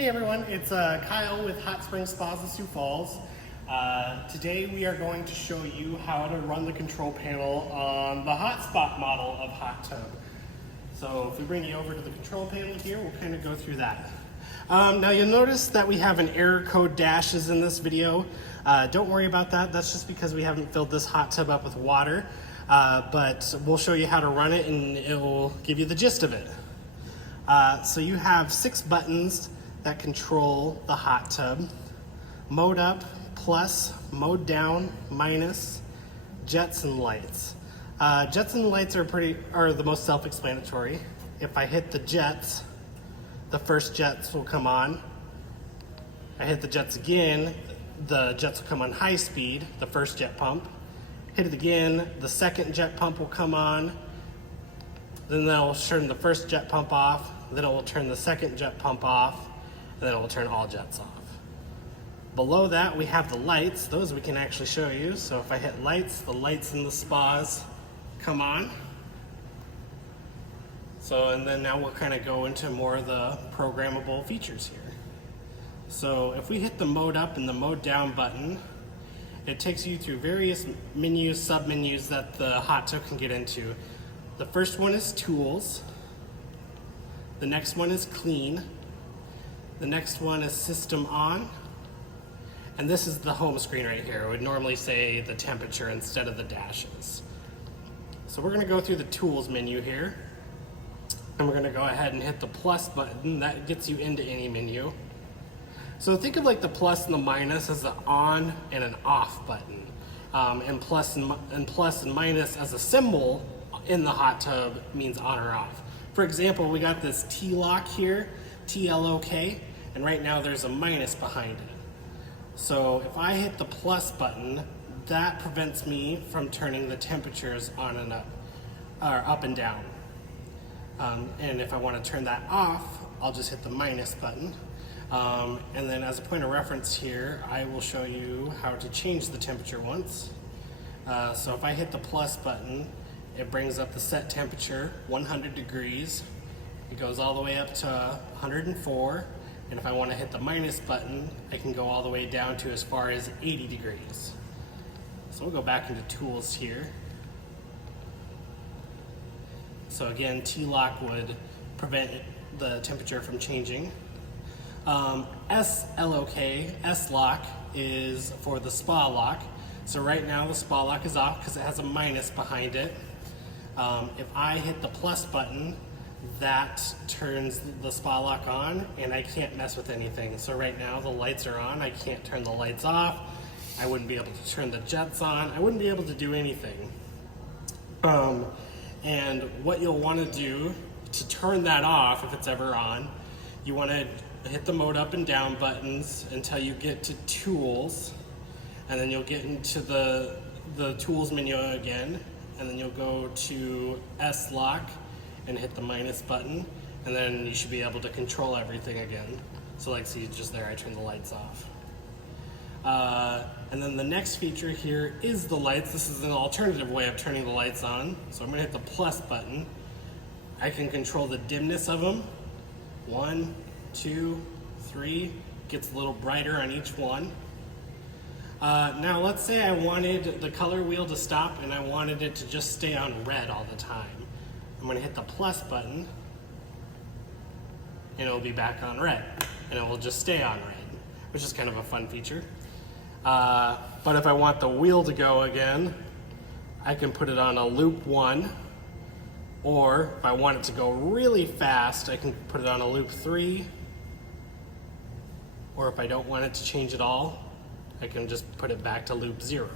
Hey everyone, it's Kyle with Hot Spring Spas of Sioux Falls. Today we are going to show you how to run the control panel on the hotspot model of hot tub. So if we bring you over to the control panel here, we'll kind of go through that. Now you'll notice that we have an error code dashes in this video. Don't worry about that, that's just because we haven't filled this hot tub up with water. But we'll show you how to run it and it will give you the gist of it. So you have 6 buttons that control the hot tub: mode up, plus, mode down, minus, jets and lights. Jets and lights are the most self-explanatory. If I hit the jets, the first jets will come on. I hit the jets again, the jets will come on high speed, the first jet pump. Hit it again, the second jet pump will come on. Then that will turn the first jet pump off. Then it will turn the second jet pump off. And then it will turn all jets off. Below that, we have the lights. Those we can actually show you. So if I hit lights, the lights in the spas come on. And then now we'll kind of go into more of the programmable features here. So if we hit the mode up and the mode down button, it takes you through various menus, sub-menus that the hot tub can get into. The first one is tools. The next one is clean. The next one is system on. And this is the home screen right here. It would normally say the temperature instead of the dashes. So we're gonna go through the tools menu here. And we're gonna go ahead and hit the plus button. That gets you into any menu. So think of like the plus and the minus as an on and an off button. And plus and minus as a symbol in the hot tub means on or off. For example, we got this T-lock here, T-L-O-K, and right now there's a minus behind it. So if I hit the plus button, that prevents me from turning the temperatures on and up, or up and down. And if I want to turn that off, I'll just hit the minus button. And then as a point of reference here, I will show you how to change the temperature once. So if I hit the plus button, it brings up the set temperature, 100 degrees. It goes all the way up to 104. And if I want to hit the minus button, I can go all the way down to as far as 80 degrees. So we'll go back into tools here. So again, T-lock would prevent the temperature from changing. S-L-O-K, S-lock is for the spa lock. So right now the spa lock is off because it has a minus behind it. If I hit the plus button, that turns the spa lock on and I can't mess with anything. So right now the lights are on, I can't turn the lights off. I wouldn't be able to turn the jets on. I wouldn't be able to do anything. And what you'll want to do to turn that off, if it's ever on, you want to hit the mode up and down buttons until you get to tools, and then you'll get into the tools menu again, and then you'll go to S-lock and hit the minus button, and then you should be able to control everything again. So like see just there, I turned the lights off. And then the next feature here is the lights. This is an alternative way of turning the lights on. So I'm gonna hit the plus button. I can control the dimness of them. 1, 2, 3, gets a little brighter on each one. Now let's say I wanted the color wheel to stop and I wanted it to just stay on red all the time. I'm gonna hit the plus button and it'll be back on red and it will just stay on red, which is kind of a fun feature. But if I want the wheel to go again, I can put it on a loop 1, or if I want it to go really fast, I can put it on a loop 3, or if I don't want it to change at all, I can just put it back to loop 0.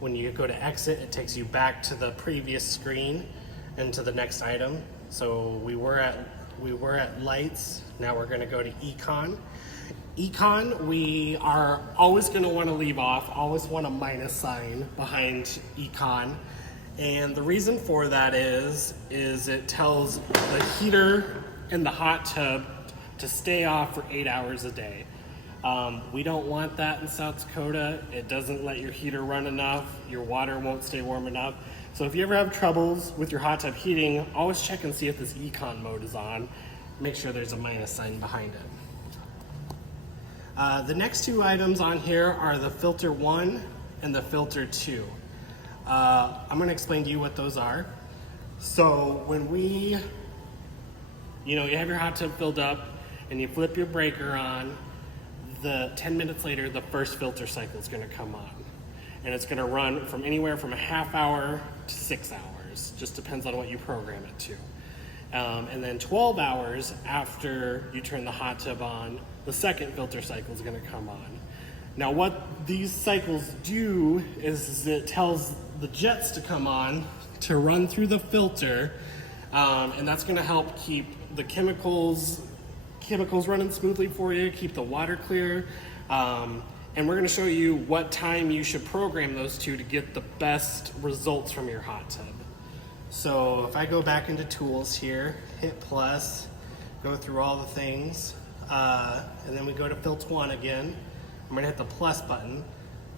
When you go to exit, it takes you back to the previous screen and to the next item. So we were at lights, now we're gonna go to Econ. Econ, we are always gonna wanna leave off, always want a minus sign behind Econ. And the reason for that is it tells the heater in the hot tub to stay off for 8 hours a day. We don't want that in South Dakota. It doesn't let your heater run enough. Your water won't stay warm enough. So if you ever have troubles with your hot tub heating, always check and see if this Econ mode is on. Make sure there's a minus sign behind it. The next two items on here are the filter 1 and the filter 2. I'm going to explain to you what those are. So when you have your hot tub filled up and you flip your breaker on, 10 minutes later, the first filter cycle is going to come on. And it's going to run from anywhere from a half hour to 6 hours. Just depends on what you program it to. And then 12 hours after you turn the hot tub on, the second filter cycle is going to come on. Now what these cycles do is it tells the jets to come on to run through the filter, and that's going to help keep the chemicals running smoothly for you, keep the water clear. And we're going to show you what time you should program those two to get the best results from your hot tub. So if I go back into tools here, hit plus, go through all the things, and then we go to filter 1 again. I'm going to hit the plus button.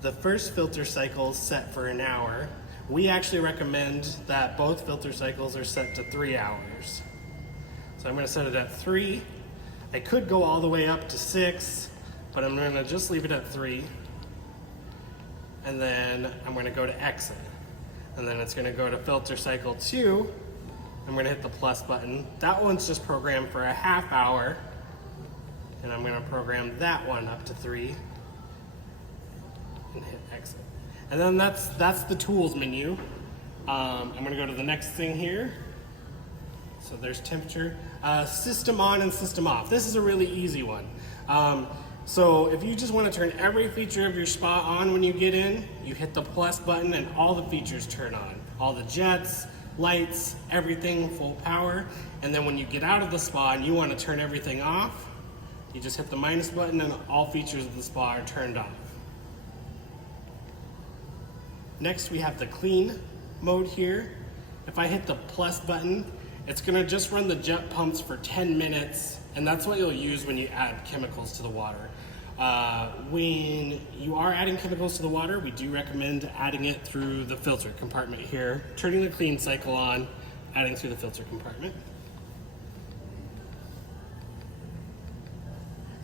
The first filter cycle is set for an hour. We actually recommend that both filter cycles are set to 3 hours. So I'm going to set it at 3. I could go all the way up to 6, but I'm going to just leave it at 3. And then I'm going to go to exit. And then it's going to go to filter cycle 2. I'm going to hit the plus button. That one's just programmed for a half hour. And I'm going to program that one up to 3. And hit exit. And then that's the tools menu. I'm going to go to the next thing here. So there's temperature, system on and system off. This is a really easy one. So if you just want to turn every feature of your spa on when you get in, you hit the plus button and all the features turn on. All the jets, lights, everything full power. And then when you get out of the spa and you want to turn everything off, you just hit the minus button and all features of the spa are turned off. Next we have the clean mode here. If I hit the plus button, it's going to just run the jet pumps for 10 minutes, and that's what you'll use when you add chemicals to the water. When you are adding chemicals to the water, we do recommend adding it through the filter compartment here, turning the clean cycle on, adding through the filter compartment.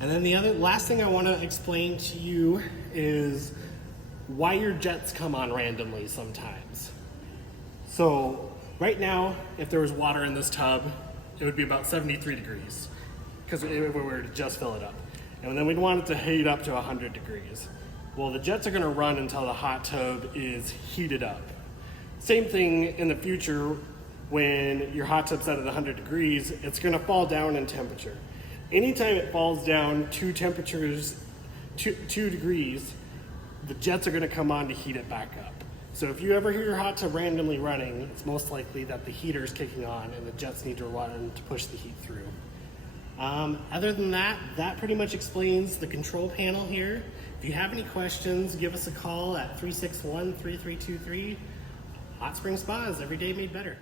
And then the last thing I want to explain to you is why your jets come on randomly sometimes. So right now, if there was water in this tub, it would be about 73 degrees because we were to just fill it up. And then we'd want it to heat up to 100 degrees. Well, the jets are going to run until the hot tub is heated up. Same thing in the future when your hot tub's set at 100 degrees, it's going to fall down in temperature. Anytime it falls down 2 degrees, the jets are going to come on to heat it back up. So if you ever hear your hot tub randomly running, it's most likely that the heater is kicking on and the jets need to run to push the heat through. Other than that, that pretty much explains the control panel here. If you have any questions, give us a call at 361-3323. Hot Spring Spas, every day made better.